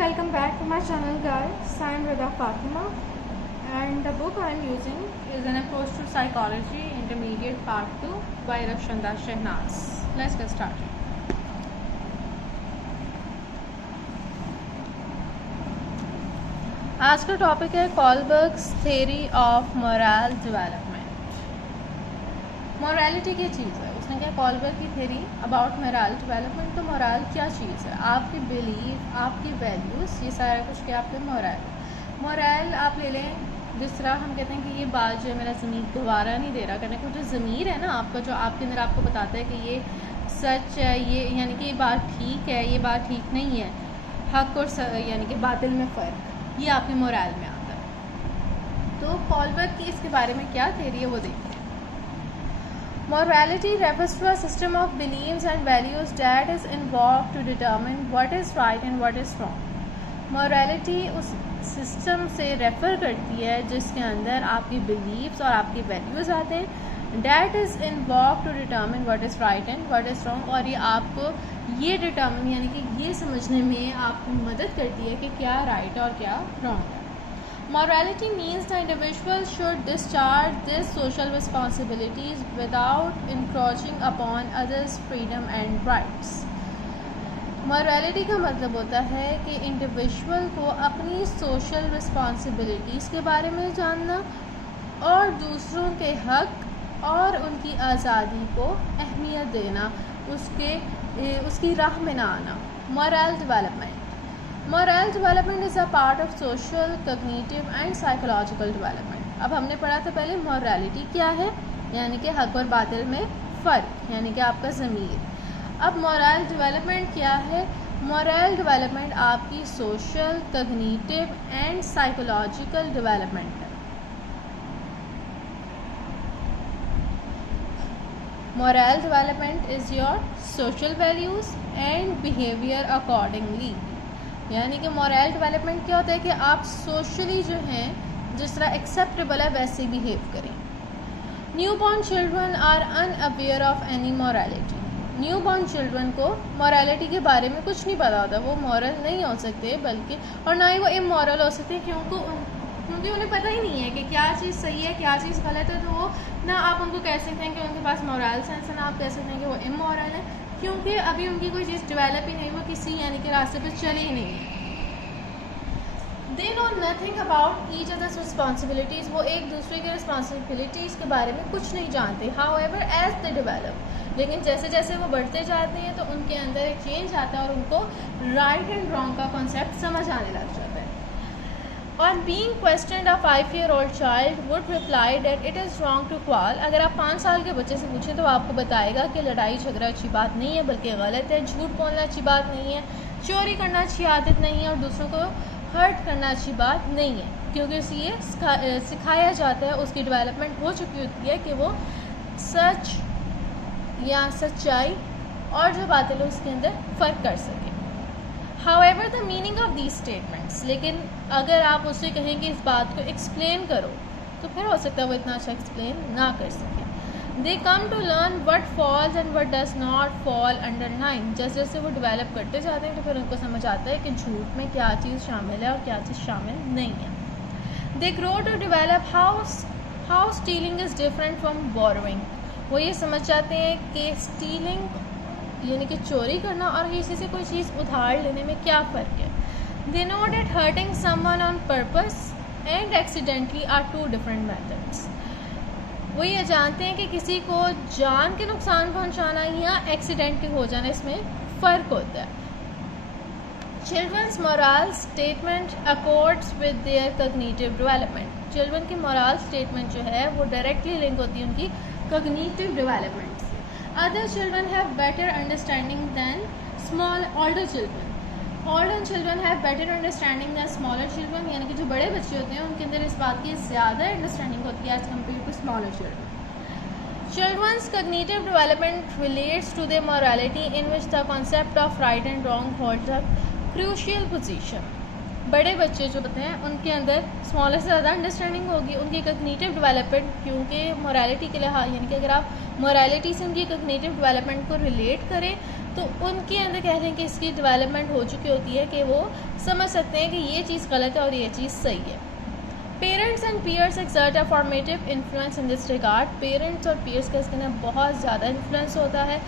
welcome back to my channel guys. I am Rida Fatima and the book I am using is An Approach to Psychology Intermediate Part 2 by Rafshanda Shehnaz. Let's get started. आज का topic है Kohlberg's theory of moral development. Morality क्या चीज़ है? उसने क्या Kohlberg की theory about moral development. तो मोरल क्या चीज़ है? आपकी बिलीफ, आपकी वैल्यूज़, ये सारा कुछ क्या आपके मोरल आप ले लें। जिस तरह हम कहते हैं कि ये बात जो है मेरा ज़मीर गवारा नहीं दे रहा करने को, जो ज़मीर है ना आपका, जो आपके अंदर आपको बताता है कि ये सच है, ये यानी कि ये बात ठीक है, ये बात ठीक नहीं है, हक और यानी कि बातिल में फ़र्क, ये आपके मोरल में आता है। तो कॉलबर्ग की इसके बारे में क्या थ्योरी है वो देखते हैं। Morality refers to a system of beliefs and values that is involved to determine what is right and what is wrong. Morality उस सिस्टम से रेफ़र करती है जिसके अंदर आपकी बिलीव्स और आपकी वैल्यूज़ आते हैं। That is involved to determine what is right and what is wrong, और ये आपको ये डिटर्मिन यानी कि ये समझने में आपको मदद करती है कि क्या राइट और क्या रॉन्ग है। Morality means the individual should discharge their social responsibilities without encroaching upon others' freedom and rights. Morality का मतलब होता है कि इंडिविजुअल को अपनी सोशल रिस्पॉन्सिबिलिटीज़ के बारे में जानना और दूसरों के हक और उनकी आज़ादी को अहमियत देना, उसकी राह में ना आना। Moral development. Moral development is a part of social, cognitive and psychological development. अब हमने पढ़ा था पहले morality क्या है, यानी कि हक और बातिल में फ़र्क, यानी कि आपका ज़मीर। अब moral development क्या है? Moral development आपकी social, cognitive and psychological development है। Moral development is your social values and behavior accordingly. यानी कि मोरल डेवलपमेंट क्या होता है कि आप सोशली जो हैं जिस तरह एक्सेप्टेबल है वैसे बिहेव करें। Newborn children are unaware of any morality. Newborn children को मोरालिटी के बारे में कुछ नहीं पता होता, वो मॉरल नहीं हो सकते बल्कि, और ना ही वो इमोरल हो सकते क्योंकि उन्हें पता ही नहीं है कि क्या चीज़ सही है क्या चीज़ गलत है। तो वो ना आप उनको कह सकते हैं कि उनके पास मोरल सेंस है, ना आप कह सकते हैं कि वो इमोरल है, क्योंकि अभी उनकी कोई चीज़ डेवलप ही नहीं, वो किसी यानी कि रास्ते पर चले ही नहीं। They know nothing about each others responsibilities. वो एक दूसरे के रिस्पॉन्सिबिलिटीज़ के बारे में कुछ नहीं जानते। हाउएवर एज दे डेवलप, लेकिन जैसे जैसे वो बढ़ते जाते हैं तो उनके अंदर एक चेंज आता है और उनको राइट एंड रॉन्ग का कॉन्सेप्ट समझ आने लग जाता है। On being questioned, a 5-year-old child would reply that it is wrong to quarrel. अगर आप 5 साल के बच्चे से पूछें तो आपको बताएगा कि लड़ाई झगड़ा अच्छी बात नहीं है बल्कि गलत है, झूठ बोलना अच्छी बात नहीं है, चोरी करना अच्छी आदत नहीं है और दूसरों को हर्ट करना अच्छी बात नहीं है, क्योंकि उसे ये सिखाया जाता है, उसकी डेवलपमेंट हो चुकी होती है कि वो सच या सच्चाई और जो बातें लोग उसके अंदर फ़र्क कर सकें। However, the meaning of these statements, लेकिन अगर आप उससे कहें कि इस बात को एक्सप्लेन करो तो फिर हो सकता है वो इतना अच्छा एक्सप्लेन ना कर सके। They come to learn what falls and what does not fall under 9. जैसे जैसे वो डेवलप करते जाते हैं तो फिर उनको समझ आता है कि झूठ में क्या चीज़ शामिल है और क्या चीज़ शामिल नहीं है। They grow to develop how stealing is different from borrowing. वो ये समझ जाते हैं कि stealing यानी कि चोरी करना और किसी से कोई चीज़ उधार लेने में क्या फ़र्क है। They know that hurting someone on purpose and accidentally are two different methods. वो ये जानते हैं कि किसी को जान के नुकसान पहुंचाना या एक्सीडेंटली हो जाना, इसमें फ़र्क होता है। Children's moral statement accords with their cognitive development. Children की moral statement जो है वो डायरेक्टली लिंक होती है उनकी cognitive development से। Other children have better understanding than older children. Older children have better understanding than smaller children. यानी कि जो बड़े बच्चे होते हैं उनके अंदर इस बात की ज़्यादा अंडरस्टैंडिंग होती है as compared to smaller children. Children's cognitive development relates to their morality, in which the concept of right and wrong holds a crucial position. बड़े बच्चे जो होते हैं उनके अंदर स्मॉलर से ज़्यादा अंडरस्टैंडिंग होगी, उनकी कग्निटिव डेवलपमेंट, क्योंकि मोरालिटी के लिहाज यानी कि अगर आप मोरालिटी से उनकी कग्निटिव डेवलपमेंट को रिलेट करें तो उनके अंदर कह लें कि इसकी डेवलपमेंट हो चुकी होती है कि वो समझ सकते हैं कि ये चीज़ गलत है और ये चीज़ सही है। Parents and peers exert a formative influence in this regard. Parents और पीयर्स का इसके अंदर बहुत ज़्यादा इन्फ्लुएंस होता है।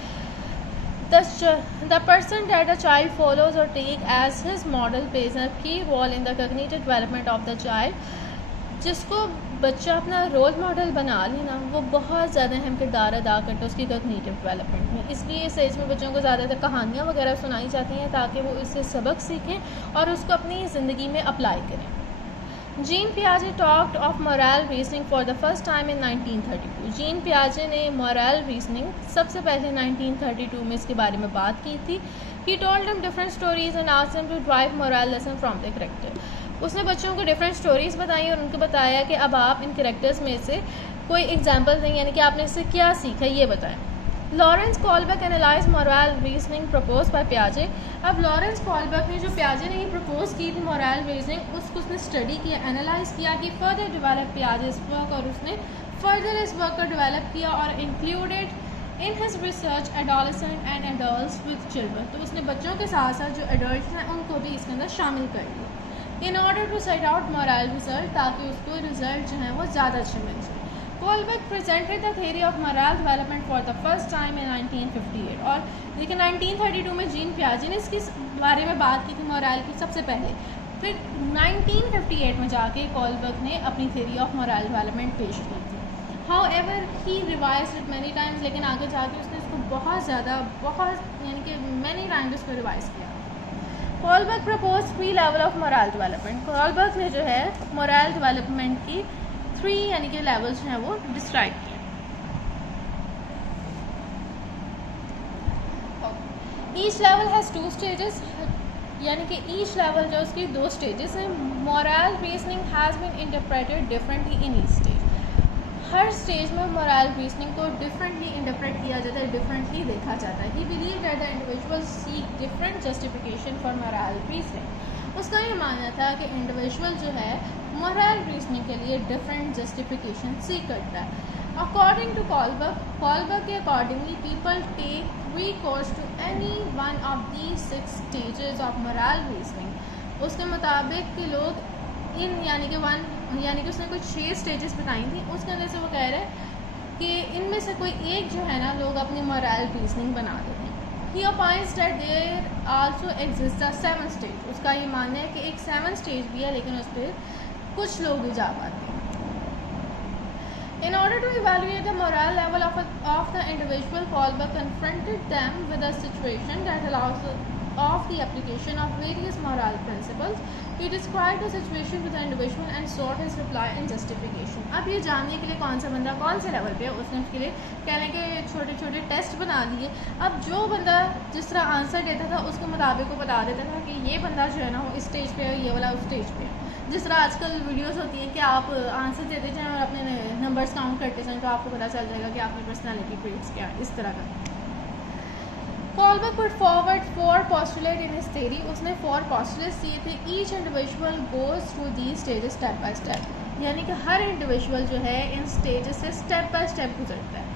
The person that a child follows or take as his model plays a key role in the cognitive development of the child। जिसको बच्चा अपना रोल मॉडल बना लेना वो बहुत ज़्यादा अहम किरदार अदा करता है उसकी कॉग्निटिव डेवलपमेंट में। इसलिए इस एज में बच्चों को ज़्यादातर कहानियाँ वगैरह सुनाई जाती हैं ताकि वो इससे सबक सीखें और उसको अपनी ज़िंदगी में अप्लाई करें। जीन पियाजे talked of moral reasoning for the first time in 1932। Jean पियाजे ने मोरल रीजनिंग सबसे पहले 1932 में इसके बारे में बात की थी। He told them different stories and asked them to drive moral lesson from the character. उसने बच्चों को डिफरेंट स्टोरीज़ बताई और उनको बताया कि अब आप इन कैरेक्टर्स में से कोई एग्जाम्पल दें, यानी कि आपने इससे क्या सीखा ये बताएं। Lawrence Kohlberg analyse moral reasoning propose by पियाजे। अब लॉरेंस कॉलबर्ग ने जो पियाजे ने प्रपोज की थी मोरल रीजनिंग उसको उसने स्टडी किया, एनालाइज किया कि फर्दर डेवलप पियाजे's वर्क, और उसने फर्दर इस वर्क को डेवलप किया और included in his research adolescent and adults with children. तो उसने बच्चों के साथ साथ जो एडल्ट्स हैं उनको भी इसके अंदर शामिल कर लिया in order to set out moral result, ताकि उसको रिजल्ट जो है वो ज़्यादा अच्छे मिल जाए। Kohlberg presented the theory of moral development for the first time in 1958। और देखिए 1932 में जीन पियाजे ने इसके बारे में बात की थी मोरल की सबसे पहले। फिर 1958 में जाके कॉलबर्ग ने अपनी थ्योरी ऑफ मोरल डेवलपमेंट पेश की थी। However he revised it many times, लेकिन आगे जाके उसने इसको बहुत यानी कि मैनी टाइम्स इसको रिवाइज किया। Kohlberg propose 3 level of moral development. Kohlberg ने जो है मोरल डेवलपमेंट की 3 यानी कि लेवल्स हैं वो डिस्क्राइब किए। ईच लेवल हैज़ 2 स्टेजेस, यानी कि ईच लेवल जो उसकी 2 स्टेजेस हैं। Moral reasoning has been interpreted differently in each stage. हर स्टेज में मोरल रीजनिंग को डिफरेंटली इंटरप्रेट किया जाता है, डिफरेंटली देखा जाता है। He believe that the individual seek different justification for moral reasoning. उसका ये मानना था कि इंडिविजुअल जो है मोरल रीजनिंग के लिए डिफरेंट जस्टिफिकेशन सीख करता है। अकॉर्डिंग टू कॉलबर्ग के accordingly people take recourse to any one of these 6 stages of moral reasoning। उसके मुताबिक कि लोग इन यानी कि उसने कुछ 6 स्टेजेस बताई थी, उसके अंदर से वो कह रहे हैं कि इनमें से कोई एक जो है ना लोग अपनी मोरल रीजनिंग बना देते हैं। He appoints that there also exist a 7th stage. उसका ये मानना है कि एक 7th स्टेज भी है, लेकिन उस पर कुछ लोग भी जा पाते हैं। In order to evaluate the moral level of the individual, Kallberg confronted them with a situation that allows of the application of various moral principles. He described the situation with the individual and sought his reply and justification। अब ये जानने के लिए कौन सा बंदा कौन से लेवल पे है, उसने उसके लिए कहने के छोटे छोटे टेस्ट बना दिए। अब जो बंदा जिस तरह आंसर देता था उसके मुताबिक वो बता देता था कि ये बंदा जो है ना वो इस स्टेज पे है, ये वाला उस स्टेज पे है। जिस तरह आजकल वीडियोस होती हैं कि आप आंसर देते जाएं और अपने नंबर्स काउंट करते जाएं तो आपको पता चल जाएगा कि आपकी पर्सनालिटी ट्रेट्स क्या है, इस तरह का। Kallberg put forward 4 postulates in his theory। उसने 4 postulates दिए थे। Each individual goes through these stages step by step, यानी कि हर इंडिविजुअल जो है इन स्टेजेस से स्टेप बाय स्टेप गुजरता है।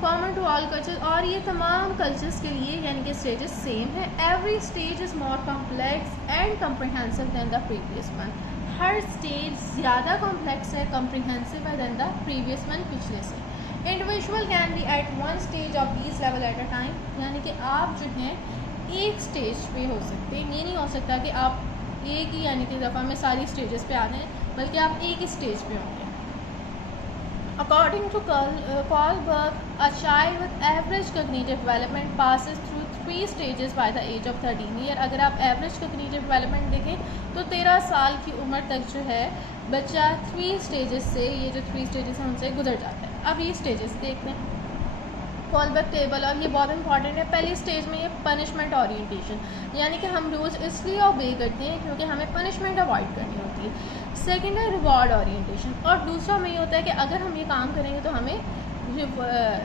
कॉमन टू ऑल कल्चर, और ये तमाम कल्चर्स के लिए यानी कि स्टेजेस सेम है। Every stage is more complex and comprehensive than the previous one. हर स्टेज ज़्यादा कॉम्प्लेक्स है, कम्प्रिहेंसिव है दैन द प्रीवियस वन, पिछले से। Individual can be at 1 stage of these level at a time, यानी कि आप जो हैं एक स्टेज पे हो सकते हैं। ये नहीं हो सकता कि आप एक ही यानी कि दफ़ा में सारी स्टेजेस पे आ जाएँ, बल्कि आप एक ही स्टेज पे होंगे। According to Kallberg, a child with average cognitive development passes through 3 stages by the age of 13 year। अगर आप एवरेज cognitive development देखें तो 13 साल की उम्र तक जो है बच्चा 3 स्टेजेस से, ये जो 3 स्टेजेस हैं उनसे गुजर जाता है। अब ये स्टेजेस देखते हैं कॉलबर्ग टेबल, और ये बहुत इंपॉर्टेंट है। पहली स्टेज में ये पनिशमेंट ओरिएंटेशन, यानी कि हम रोज़ इसलिए ओबे करते हैं क्योंकि हमें पनिशमेंट अवॉइड करनी होती है। सेकंड है रिवॉर्ड ओरिएंटेशन, और दूसरा में ये होता है कि अगर हम ये काम करेंगे तो हमें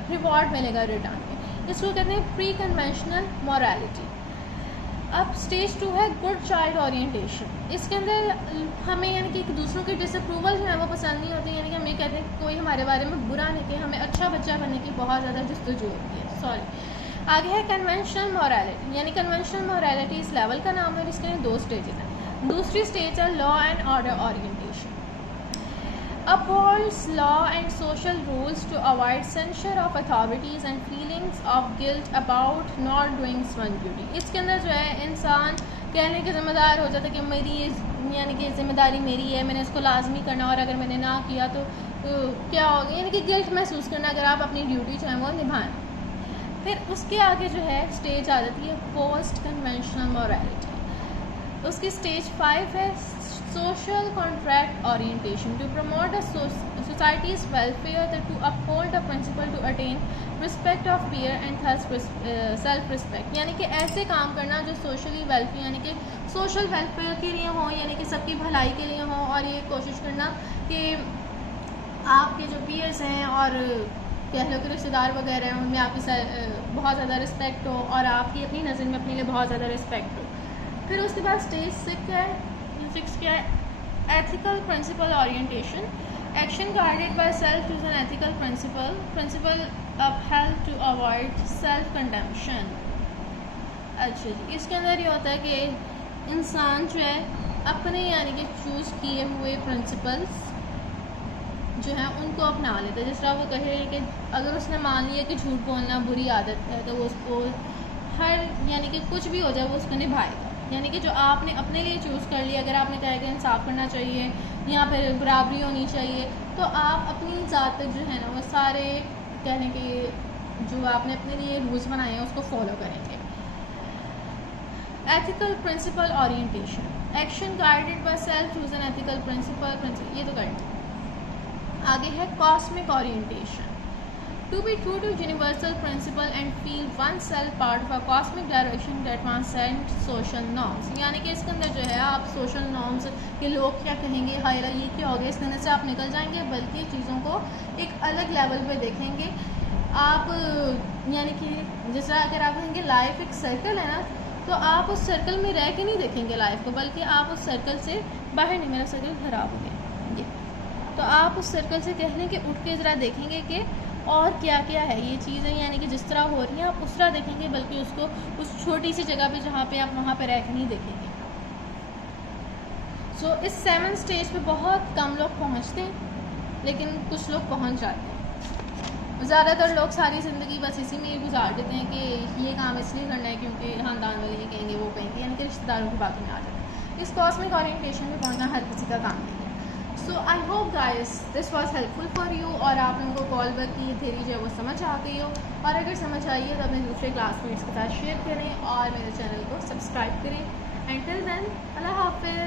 रिवॉर्ड मिलेगा रिटर्न में। इसको कहते हैं प्री कन्वेंशनल मोरालिटी। अब स्टेज 2 है गुड चाइल्ड ओरिएंटेशन। इसके अंदर हमें यानी कि दूसरों की डिसअप्रूवल जो है वो पसंद नहीं होती, यानी कि हम ये कहते हैं कि कोई हमारे बारे में बुरा नहीं कहे, हमें अच्छा बच्चा बनने की बहुत ज़्यादा जस्तजू होती है। आगे है कन्वेंशनल मोरालिटी, यानी कन्वेंशनल मोरालिटी इस लेवल का नाम है और इसके 2 स्टेजेस हैं। दूसरी स्टेज है law and order orientation, upholds law and social rules to avoid censure of authorities and feelings of guilt about not doing one's duty। इसके अंदर जो है इंसान कहने के ज़िम्मेदार हो जाता है कि मेरी ये यानी कि ज़िम्मेदारी मेरी है, मैंने इसको लाजमी करना, और अगर मैंने ना किया तो क्या होगा, यानी कि गिल्ट महसूस करना अगर आप अपनी ड्यूटी जो है वो निभाएं। फिर उसके आगे जो है स्टेज आ जाती है पोस्ट कन्वेंशनल मोरालिटी, उसकी स्टेज 5 है social contract orientation, to promote a society's welfare, to uphold a principle to attain respect of peer and thus self respect, यानी कि ऐसे काम करना जो सोशली वेलफेयर यानी कि सोशल वेलफेयर के लिए हो, यानी कि सबकी भलाई के लिए हो, और ये कोशिश करना कि आपके जो पीयर्स हैं और कह लो कि रिश्तेदार वगैरह हैं उनमें आपकी बहुत ज़्यादा रिस्पेक्ट हो और आपकी अपनी नज़र में अपने लिए बहुत ज़्यादा रिस्पेक्ट हो। फिर उसके बाद स्टेज 6 है, 6 क्या है, ethical principle orientation, action guided by self is an ethical principle upheld to avoid self condemnation. अच्छा जी, इसके अंदर ये होता है कि इंसान जो है अपने यानी कि चूज़ किए हुए प्रिंसिपल्स जो हैं उनको अपना लेता है। जिस तरह वो कहे कि अगर उसने मान लिया कि झूठ बोलना बुरी आदत है तो वो उसको हर यानी कि कुछ भी हो जाए वो उसको निभाएगा, यानी कि जो आपने अपने लिए चूज़ कर लिया, अगर आपने कहा कि इंसाफ करना चाहिए या फिर बराबरी होनी चाहिए, तो आप अपनी ज़ात तक जो है ना वो सारे कहने के जो आपने अपने लिए रूल्स बनाए हैं उसको फॉलो करेंगे। Ethical principle orientation, action guided by self choose an ethical principle, ये तो करते। आगे है cosmic orientation, to be true to universal principle and feel oneself part of a cosmic direction that transcends social norms, यानी कि इसके अंदर जो है आप सोशल नॉर्म्स के लोग क्या कहेंगे, हाय ये क्या हो गया, इसके अंदर से आप निकल जाएंगे, बल्कि चीज़ों को एक अलग लेवल पे देखेंगे आप। यानी कि जिस तरह अगर आप कहेंगे लाइफ एक सर्कल है ना, तो आप उस सर्कल में रह के नहीं देखेंगे लाइफ को, बल्कि आप उस सर्कल से बाहर नहीं, मेरा सर्कल खराब हो गया ये, तो आप उस सर्कल से कहने के उठ के ज़रा देखेंगे कि और क्या क्या है ये चीज़ें, यानी कि जिस तरह हो रही हैं आप उस तरह देखेंगे, बल्कि उसको उस छोटी सी जगह पे जहाँ पे आप वहाँ पे रह के नहीं देखेंगे। सो इस 7 स्टेज पे बहुत कम लोग पहुँचते हैं, लेकिन कुछ लोग पहुँच जाते हैं। ज़्यादातर लोग सारी ज़िंदगी बस इसी में गुजार देते हैं कि ये काम इसलिए करना है क्योंकि ख़ानदान वाले ये कहेंगे वो कहेंगे, यानी कि रिश्तेदारों की बातों में आ जाते हैं। इस कॉस्मिक ओरिएंटेशन में पहुँचना हर किसी का काम नहीं है। So I hope guys this was helpful for you, और आप लोगों को कॉल बैक की थेरी जो है वो समझ आ गई हो, और अगर समझ आई है तो अपने दूसरे क्लासमेट्स के साथ शेयर करें और मेरे चैनल को सब्सक्राइब करें। एंड टिल देन अल्लाह हाफिज़।